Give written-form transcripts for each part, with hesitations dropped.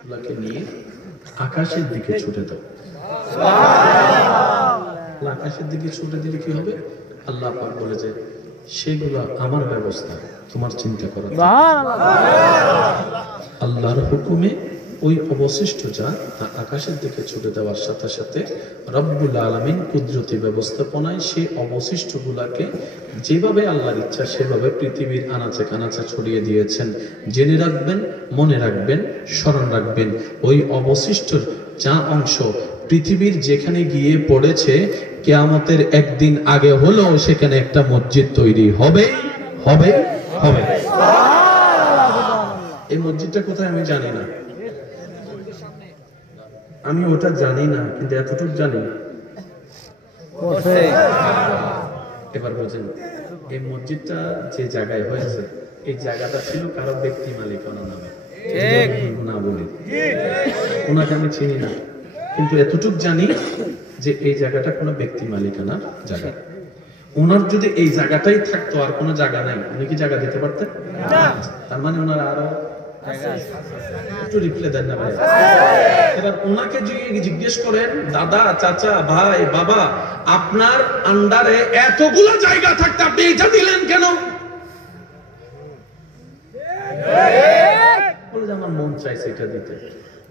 আল্লাহকে নিয়ে আকাশের দিকে ছুটে দাও। আকাশের দিকে ছুটে দিলে কি হবে? আল্লাহ পাক বলে যে সেগুলো আমার ব্যবস্থা, তোমার চিন্তা করা। আল্লাহর হুকুমে ওই অবশিষ্ট যা তা আকাশের দিকে ছুটে দেওয়ার সাথে সাথে রব্বুল আলামিন কুদরতি ব্যবস্থাপনায় সেই অবশিষ্ট গুলাকে যেভাবে আল্লাহর ইচ্ছা সেভাবে পৃথিবীর আনাচে কানাচে ছড়িয়ে দিয়েছেন। জেনে রাখবেন, মনে রাখবেন, স্মরণ রাখবেন, ওই অবশিষ্ট যা অংশ পৃথিবীর যেখানে গিয়ে পড়েছে কিয়ামতের একদিন আগে হলেও সেখানে একটা মসজিদ তৈরি হবে হবে হবে। এই মসজিদটা কোথায় আমি জানি না, আমি ওটা জানি না, কিন্তু এতটুকু জানি। এবার বোঝেন, এই মসজিদটা যে জায়গায় হয়েছে এই জায়গাটা ছিল কারো ব্যক্তি মালিকানা নামে, না বলি ওনাকে আমি চিনি না, কিন্তু এতটুকু জানি যে এই জায়গাটা কোনো ব্যক্তি মালিকানার জায়গা। ওনার যদি এই জায়গাটাই থাকতো আর কোনো জায়গা নাই, উনি কি জায়গা দিতে পারতেন? তার মানে ওনার আরো একটু রিপ্লাই দেন না ভাই। এবার ওনাকে জিজ্ঞেস করেন, দাদা, চাচা, ভাই, বাবা, আপনার আন্ডারে এতগুলো জায়গা থাকতে আপনি এটা দিলেন কেন? বলে যে আমার মন চাইছে এটা দিতে।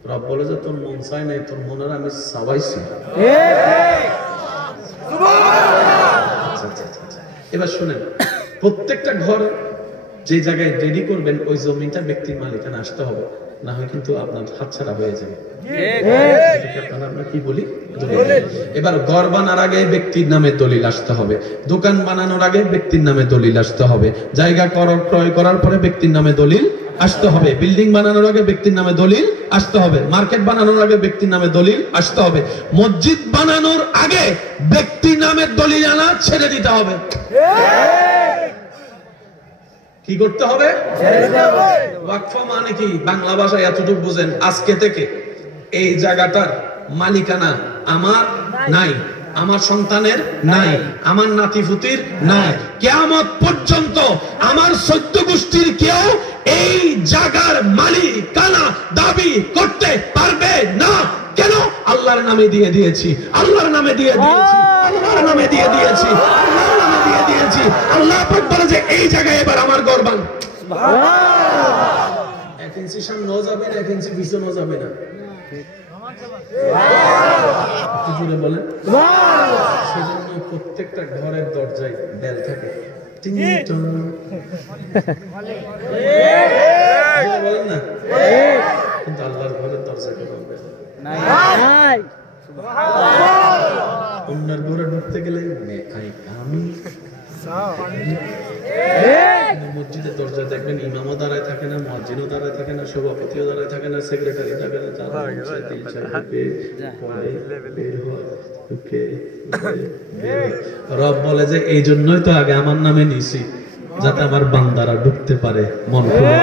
রব বলে যে তোর মন চাই নাই, তোর মনের আমি চাওয়াইছি। এবার শুনেন, প্রত্যেকটা ঘর যে জায়গায় রেডি করবেন ওই জমিটা ব্যক্তির মালিকানা আসতে হবে, না হয় কিন্তু আপনার হাতছাড়া হয়ে যাবে। আমরা কি বলি? এবার ঘর বানার আগে ব্যক্তির নামে দলিল আসতে হবে, দোকান বানানোর আগে ব্যক্তির নামে দলিল আসতে হবে, জায়গা ক্রয় করার পরে ব্যক্তির নামে দলিল আসতে হবে, বিল্ডিং বানানোর আগে ব্যক্তির নামে দলিল আসতে হবে, মার্কেট বানানোর আগে ব্যক্তির নামে দলিল আসতে হবে, মসজিদ বানানোর আগে ব্যক্তির নামে দলিল আনা ছেড়ে দিতে হবে। কি করতে হবে? ওয়াকফ মানে কি? বাংলা ভাষায় এতটুকু বুঝেন, আজকে থেকে এই জায়গাটার মালিকানা আমার নাই, আমার সন্তানের নাই, আমার নাতিপুতির নাই, কিয়ামত পর্যন্ত আমার 14 গোষ্ঠীর কেউ এই জায়গার মালিকানা দাবি করতে পারবে না। কেন? আল্লাহর নামে দিয়ে দিয়েছি, আল্লাহর নামে দিয়ে দিয়েছি, আল্লাহর নামে দিয়ে দিয়েছি, আল্লাহর নামে দিয়ে দিয়েছি। আল্লাহ পাক বলে যে এই জায়গায় এবার আমার গর্বান। এক ইঞ্চি সামনেও যাবে না, এক ইঞ্চি পিছনেও যাবে না। বলেন, সেজন্য প্রত্যেকটা ঘরের দরজায় বেল থাকে, বলেন না, কিন্তু আল্লাহর ঘরের দরজা কোনো বেল নাই। অন্যের ঘরে ঢুকতে গেলে আমি মসজিদের দরজায় দেখবেন ইমামও দাঁড়ায় থাকে না, মুয়াজ্জিনও দাঁড়ায় থাকে না, সভাপতিও দাঁড়ায় থাকে না, সেক্রেটারি থাকে না, রব বলে যে এই জন্যই তো আগে আমার নামে নিছি, যাতে আমার বান্দারা ঢুকতে পারে মন খুলে।